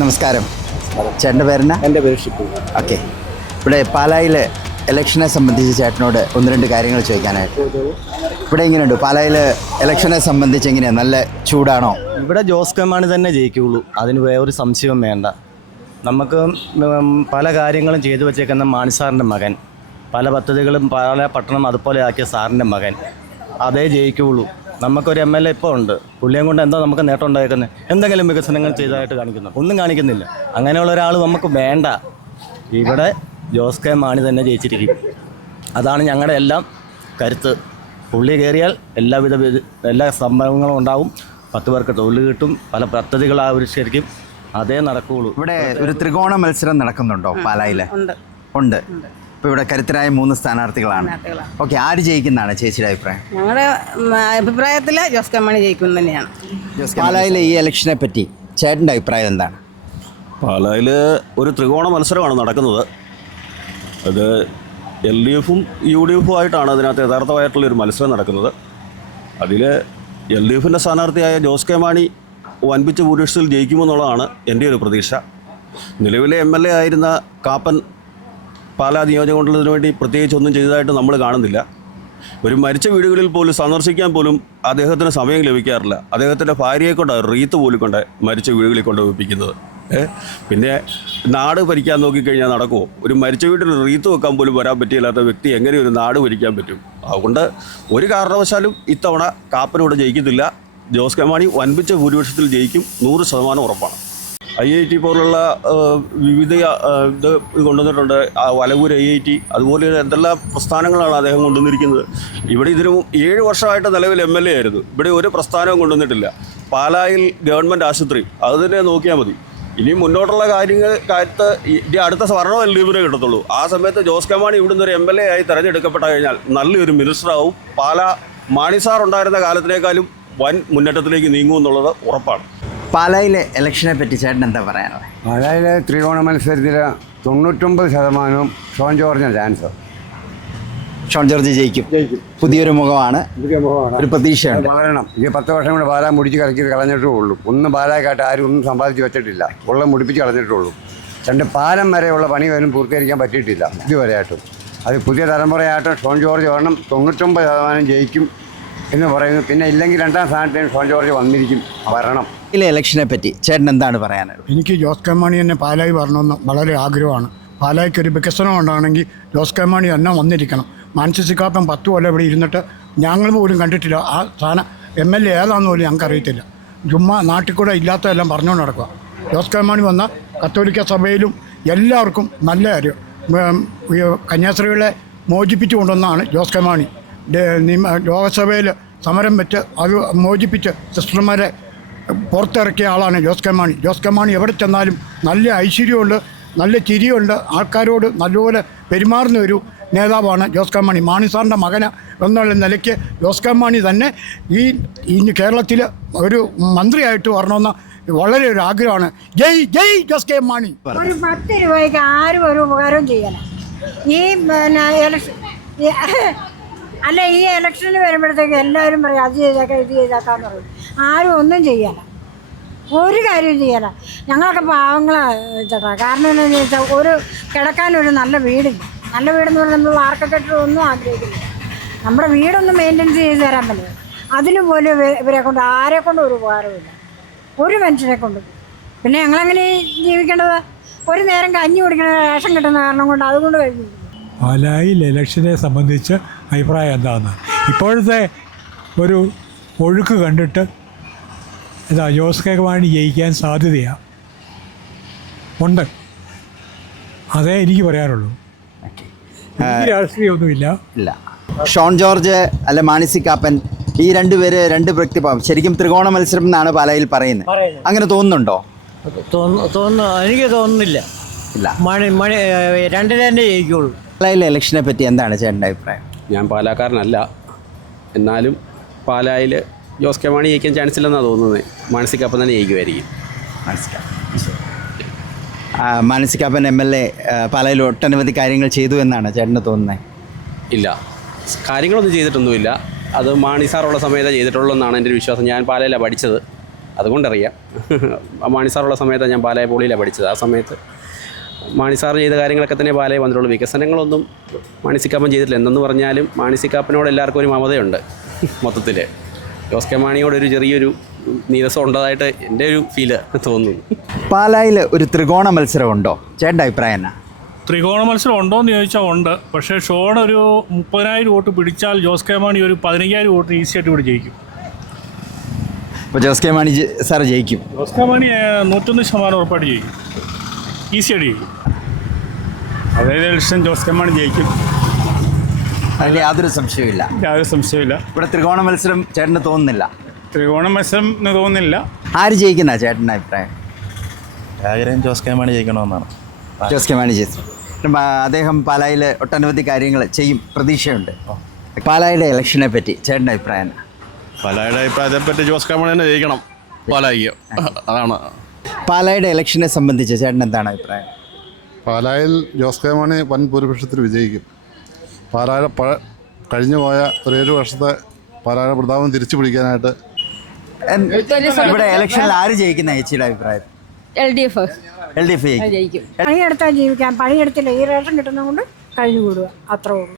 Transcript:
നമസ്കാരം. ചേട്ടൻ്റെ പേരെന്നാ? എൻ്റെ പേര് ഷിപ്പു. ഓക്കെ. ഇവിടെ പാലായിലെ ഇലക്ഷനെ സംബന്ധിച്ച് ചേട്ടനോട് ഒന്ന് രണ്ട് കാര്യങ്ങൾ ചോദിക്കാനായിട്ട്. ഇവിടെ എങ്ങനെയുണ്ട് പാലായിൽ ഇലക്ഷനെ സംബന്ധിച്ച്? എങ്ങനെയാണ്, നല്ല ചൂടാണോ? ഇവിടെ ജോസ് കെ മാണി തന്നെ ജയിക്കുകയുള്ളൂ, അതിന് വേറൊരു സംശയവും വേണ്ട. നമുക്ക് പല കാര്യങ്ങളും ചെയ്തു വച്ചേക്കുന്ന മാണി സാറിൻ്റെ മകൻ, പല പദ്ധതികളും പാല പട്ടണം അതുപോലെ ആക്കിയ സാറിൻ്റെ മകൻ, അതേ ജയിക്കുകയുള്ളൂ. നമുക്കൊരു MLA ഇപ്പോൾ ഉണ്ട്, പുള്ളിയും കൊണ്ട് എന്താ നമുക്ക് നേട്ടം ഉണ്ടായിരിക്കുന്നത്? എന്തെങ്കിലും വികസനങ്ങൾ ചെയ്തതായിട്ട് കാണിക്കുന്നു? ഒന്നും കാണിക്കുന്നില്ല. അങ്ങനെയുള്ള ഒരാൾ നമുക്ക് വേണ്ട. ഇവിടെ ജോസ് കെ മാണി തന്നെ ജയിച്ചിരിക്കും. അതാണ് ഞങ്ങളുടെ എല്ലാം കരുത്ത്. പുള്ളി കയറിയാൽ എല്ലാ സംഭവങ്ങളും ഉണ്ടാവും. 10 പേർക്ക് തൊഴിൽ കിട്ടും, പല പദ്ധതികൾ ആവിഷ്കരിക്കും, അതേ നടക്കുകയുള്ളൂ. ഇവിടെ ഒരു ത്രികോണ മത്സരം നടക്കുന്നുണ്ടോ പാലായിൽ? ഉണ്ട്. ഇപ്പോൾ ഇവിടെ കരുത്തരായ 3 സ്ഥാനാർത്ഥികളാണ്. ഓക്കെ, ആര് ജയിക്കുന്നതാണ് ചേച്ചിയുടെ അഭിപ്രായം? ഞങ്ങളുടെ അഭിപ്രായത്തിൽ ജോസ് കെ മാണി ജയിക്കും തന്നെയാണ്. പാലായിലെ ഈ ഇലക്ഷനെ പറ്റി ചേട്ടൻ്റെ അഭിപ്രായം എന്താണ്? പാലായിൽ ഒരു ത്രികോണ മത്സരമാണ് നടക്കുന്നത്. അത് LDFും UDFും ആയിട്ടാണ് അതിനകത്ത് യഥാർത്ഥമായിട്ടുള്ളൊരു മത്സരം നടക്കുന്നത്. അതിൽ LDFിൻ്റെ സ്ഥാനാർത്ഥിയായ ജോസ് കെ മാണി വൻപിച്ച ഭൂരിപക്ഷത്തിൽ ജയിക്കുമെന്നുള്ളതാണ് എൻ്റെ ഒരു പ്രതീക്ഷ. നിലവിലെ MLA ആയിരുന്ന കാപ്പൻ പാലാ നിയോജകമണ്ഡലത്തിന് വേണ്ടി പ്രത്യേകിച്ച് ഒന്നും ചെയ്തതായിട്ട് നമ്മൾ കാണുന്നില്ല. ഒരു മരിച്ച വീടുകളിൽ പോലും സന്ദർശിക്കാൻ പോലും അദ്ദേഹത്തിന് സമയം ലഭിക്കാറില്ല. അദ്ദേഹത്തിൻ്റെ ഭാര്യയെ കൊണ്ട് റീത്ത് പോലും കൊണ്ട് മരിച്ച വീടുകളിൽ കൊണ്ട് വെപ്പിക്കുന്നത്. പിന്നെ നാട് ഭരിക്കാൻ നോക്കിക്കഴിഞ്ഞാൽ നടക്കുമോ? ഒരു മരിച്ച വീട്ടിൽ റീത്ത് വെക്കാൻ പോലും വരാൻ പറ്റിയില്ലാത്ത വ്യക്തി എങ്ങനെ ഒരു നാട് ഭരിക്കാൻ പറ്റും? അതുകൊണ്ട് ഒരു കാരണവശാലും ഇത്തവണ കാപ്പനോട് ജയിക്കത്തില്ല. ജോസ് കെ മാണി വൻപിച്ച ഭൂരിപക്ഷത്തിൽ ജയിക്കും, 100% ഉറപ്പാണ്. IIT പോലുള്ള വിവിധ ഇത് കൊണ്ടുവന്നിട്ടുണ്ട്. വലവൂർ IIT, അതുപോലെ എന്തെല്ലാം പ്രസ്ഥാനങ്ങളാണ് അദ്ദേഹം കൊണ്ടുവന്നിരിക്കുന്നത്. ഇവിടെ ഇതിനും 7 വർഷമായിട്ട് നിലവിൽ MLA ആയിരുന്നു. ഇവിടെ ഒരു പ്രസ്ഥാനവും കൊണ്ടുവന്നിട്ടില്ല. പാലായിൽ ഗവൺമെൻറ് ആശുപത്രി, അത് തന്നെ നോക്കിയാൽ മതി. ഇനി മുന്നോട്ടുള്ള കാര്യത്ത് ഇനി അടുത്ത സ്വർണ്ണം LDFിനെ കിട്ടത്തുള്ളൂ. ആ സമയത്ത് ജോസ് കെ മാണി ഇവിടുന്ന് ഒരു MLA ആയി തിരഞ്ഞെടുക്കപ്പെട്ട കഴിഞ്ഞാൽ നല്ലൊരു മിനിസ്റ്ററാവും. പാലാ മാണി സാർ ഉണ്ടായിരുന്ന കാലത്തിനേക്കാളും വൻ മുന്നേറ്റത്തിലേക്ക് നീങ്ങുമെന്നുള്ളത് ഉറപ്പാണ്. പാലായിലെ ഇലക്ഷനെ പറ്റി ചേട്ടൻ എന്താ പറയാനുള്ളത്? പാലായിലെ ത്രികോണ മത്സരത്തിൽ 99% ഷോൺ ജോർജിന് ചാൻസ്. ഷോൺ ജോർജ് ജയിക്കും. പുതിയൊരു മുഖമാണ്, ഒരു പ്രതീക്ഷയുണ്ട്. വളരണം. ഈ 10 വർഷം കൂടെ പാലാ മുടിച്ച് കളഞ്ഞിട്ടേ ഉള്ളൂ. ഒന്നും പാലാക്കാട്ട് ആരും ഒന്നും സമ്പാദിച്ച് വെച്ചിട്ടില്ല. ഉള്ള മുടിപ്പിച്ച് കളഞ്ഞിട്ടുള്ളൂ. 2 പാലം വരെയുള്ള പണി പോലും പൂർത്തീകരിക്കാൻ പറ്റിയിട്ടില്ല ഇതുവരെയായിട്ടും. അത് പുതിയ തലമുറയായിട്ടും ഷോൺ ജോർജ് വരണം. 99% ജയിക്കും എന്ന് പറയുന്നു. പിന്നെ ഇല്ലെങ്കിൽ 2ാം സ്ഥാനത്തിന് ഷോൺ ജോർജ് വന്നിരിക്കും, വരണം. ഇതിലെ ഇലക്ഷനെ പറ്റി ചേട്ടൻ എന്താണ് പറയാനുള്ളത്? എനിക്ക് ജോസ് കെ മാണി തന്നെ പാലായി വരണമെന്ന് വളരെ ആഗ്രഹമാണ്. പാലായ്ക്കൊരു വികസനം ഉണ്ടാണെങ്കിൽ ജോസ് കെ മാണി തന്നെ വന്നിരിക്കണം. മാനസിക കാപ്പം 10 കൊല്ലം ഇവിടെ ഇരുന്നിട്ട് ഞങ്ങൾ പോലും കണ്ടിട്ടില്ല. ആ സ്ഥാനം MLA ഏതാണെന്ന് പോലും ഞങ്ങൾക്ക് അറിയത്തില്ല. ചുമ്മാ നാട്ടിൽ കൂടെ ഇല്ലാത്തതെല്ലാം പറഞ്ഞുകൊണ്ട് നടക്കുക. ജോസ് കെ മാണി വന്ന കത്തോലിക്ക സഭയിലും എല്ലാവർക്കും നല്ല കാര്യം. കന്യാസ്ത്രീകളെ മോചിപ്പിച്ചു കൊണ്ടുവന്നാണ് ജോസ് കെ മാണി. ലോകസഭയിൽ സമരം വെച്ച് അത് മോചിപ്പിച്ച് സിസ്റ്റർമാരെ പുറത്തിറക്കിയ ആളാണ് ജോസ് കെ മാണി. ജോസ് കെ മാണി എവിടെ ചെന്നാലും നല്ല ഐശ്വര്യമുണ്ട്, നല്ല ചിരിയുണ്ട്, ആൾക്കാരോട് നല്ലപോലെ പെരുമാറുന്ന ഒരു നേതാവാണ് ജോസ് കെ മാണി. മാണി സാറിൻ്റെ മകന് എന്നുള്ള നിലയ്ക്ക് ജോസ് കെ മാണി തന്നെ ഈ കേരളത്തിൽ ഒരു മന്ത്രിയായിട്ട് വരണമെന്ന് വളരെ ഒരു ആഗ്രഹമാണ്. ജയ് ജയ് ജോസ് കെ മാണി. ഒരു 10 രൂപയ്ക്ക് ആരും ഒരു ഉപകാരവും ചെയ്യണം. ഈ ഈ ഇലക്ഷന് വരുമ്പോഴത്തേക്ക് എല്ലാവരും പറയും അത് ചെയ്തേക്കാം ഇത് ചെയ്തേക്കാന്ന് പറയും. ആരും ഒന്നും ചെയ്യണം, ഒരു കാര്യവും ചെയ്യണം. ഞങ്ങളൊക്കെ പാവങ്ങളാണ് ചേട്ടാ. കാരണം എന്താണെന്ന് ചോദിച്ചാൽ ഒരു കിടക്കാനൊരു നല്ല വീടില്ല. നല്ല വീടെന്ന് പറഞ്ഞാൽ നമ്മൾ വാർക്കക്കെട്ടിൽ ഒന്നും ആഗ്രഹിക്കില്ല. നമ്മുടെ വീടൊന്നും മെയിൻ്റെനൻസ് ചെയ്ത് തരാൻ പറ്റില്ല. അതിന് പോലും ഇവരെ കൊണ്ട് ആരെ കൊണ്ടും ഒരു ഉപകാരമില്ല, ഒരു മനുഷ്യരെ കൊണ്ടും. പിന്നെ ഞങ്ങളെങ്ങനെ ജീവിക്കേണ്ടത്? ഒരു നേരം കഞ്ഞി കുടിക്കണ റേഷൻ കിട്ടുന്ന കാരണം കൊണ്ട് അതുകൊണ്ട് കഴിഞ്ഞു. പാലായിൽ ഇലക്ഷനെ സംബന്ധിച്ച് അഭിപ്രായം എന്താണെന്ന് ഇപ്പോഴത്തെ ഒരു ഒഴുക്ക് കണ്ടിട്ട് ജോസ് കെ മാണി ജയിക്കാൻ സാധ്യതയാണ് ഉണ്ട്. അതേ എനിക്ക് പറയാനുള്ളൂ. രാഷ്ട്രീയമൊന്നുമില്ല. ഇല്ല. ഷോൺ ജോർജ് അല്ല മാണി കാപ്പൻ, ഈ 2 പേര് 2 വ്യക്തിഭാവം. ശരിക്കും ത്രികോണ മത്സരം എന്നാണ് പാലായിൽ പറയുന്നത്. അങ്ങനെ തോന്നുന്നുണ്ടോ? എനിക്ക് തോന്നുന്നില്ല. ഇല്ല, മണി 2 തന്നെ ജയിക്കുള്ളൂ. പാലായിലെ ഇലക്ഷനെ പറ്റി എന്താണ് ചേട്ടൻ്റെ അഭിപ്രായം? ഞാൻ പാലാക്കാരനല്ല, എന്നാലും പാലായിൽ ജോസ് കെ മാണി ജയിക്കാൻ ചാൻസ് ഇല്ലെന്നാണ് തോന്നുന്നത്. മാനസിക കാപ്പൻ തന്നെ ജയിക്കുമായിരിക്കും. മാനസിക കാപ്പൻ MLA പാലായിൽ ഒട്ടനവധി കാര്യങ്ങൾ ചെയ്തു എന്നാണ് ചേട്ടന് തോന്നുന്നത്? ഇല്ല, കാര്യങ്ങളൊന്നും ചെയ്തിട്ടൊന്നുമില്ല. അത് മാണി സാറുള്ള സമയത്ത് ചെയ്തിട്ടുള്ളൂ എന്നാണ് എൻ്റെ ഒരു വിശ്വാസം. ഞാൻ പാലയിലാണ് പഠിച്ചത്. അതുകൊണ്ടറിയാം. മാണി സാറുള്ള സമയത്താണ് ഞാൻ പാലായി പോളിയിലാണ് പഠിച്ചത്. ആ സമയത്ത് മാണി സാർ ചെയ്ത കാര്യങ്ങളൊക്കെ തന്നെ പാലായി വന്നിട്ടുള്ളൂ. വികസനങ്ങളൊന്നും മാണി സി കാപ്പൻ ചെയ്തിട്ടില്ല. എന്തെന്ന് പറഞ്ഞാലും മാണി സി കാപ്പനോട് എല്ലാവർക്കും ഒരു മമതയുണ്ട്. മൊത്തത്തിൽ ജോസ് കെ മാണിയോടൊരു ചെറിയൊരു നീരസം ഉണ്ടതായിട്ട് എൻ്റെ ഒരു ഫീല് തോന്നുന്നു. പാലായിൽ ഒരു ത്രികോണ മത്സരമുണ്ടോ? ചേട്ടൻ്റെ അഭിപ്രായം എന്നാ? ത്രികോണ മത്സരം ഉണ്ടോ എന്ന് ചോദിച്ചാൽ ഉണ്ട്. പക്ഷേ ഷോൺ ഒരു 30,000 വോട്ട് പിടിച്ചാൽ ജോസ് കെ മാണി ഒരു 15,000 വോട്ട് ഈസിയായിട്ട് ഇവിടെ ജയിക്കും. അപ്പോൾ ജോസ് കെ മാണി സാർ ജയിക്കും? ജോസ് കെ മാണി 101% ഉറപ്പായിട്ട് ജയിക്കും, ഈസിയായിട്ട് ജയിക്കും. അതായത് ഇലക്ഷൻ ജോസ് കെ മാണി ജയിക്കും, അതിൽ യാതൊരു സംശയമില്ല. യാതൊരു സംശയമില്ല. ഇവിടെ ത്രികോണ മത്സരം ചേട്ടന് തോന്നുന്നില്ല? ത്രികോണ മത്സരം എന്ന് തോന്നുന്നില്ല. ആര് ജയിക്കുന്ന ചേട്ടൻ്റെ അഭിപ്രായം? ആഗ്രഹം ജോസ് കെ മാണി ജയിക്കണമെന്നാണ്. ജോസ് കെ മാണി ജയിച്ചു. അദ്ദേഹം പാലായിൽ ഒട്ടനവധി കാര്യങ്ങൾ ചെയ്യും, പ്രതീക്ഷയുണ്ട്. പാലായുടെ ഇലക്ഷനെ പറ്റി ചേട്ടൻ്റെ അഭിപ്രായം എന്നാ? പാലായുടെ അഭിപ്രായത്തെപ്പറ്റി ജോസ് കെ മാണി തന്നെ ജയിക്കണം പാലായിക്ക്, അതാണ്. പാലായുടെ ഇലക്ഷനെ സംബന്ധിച്ച് ചേട്ടൻ എന്താണ് അഭിപ്രായം? പാലായിൽ ജോസ് കെ മാണി വൻ ഭൂരിപക്ഷത്തിൽ വിജയിക്കും. പാലായുടെ കഴിഞ്ഞു പോയ ഒരു 7 വർഷത്തെ പാലായുടെ പ്രതാപം തിരിച്ചു പിടിക്കാനായിട്ട്. ഇവിടെ ഇലക്ഷനിൽ ആര് ജയിക്കുന്ന ചേച്ചിയുടെ അഭിപ്രായം? LDF LDF ജയിക്കും. പണിയെടുത്താൽ ജീവിക്കാം, പണിയെടുത്തില്ല ഈ റേഷൻ കിട്ടുന്നത് കൊണ്ട് കഴിഞ്ഞു കൂടുക, അത്രേ ഉള്ളൂ.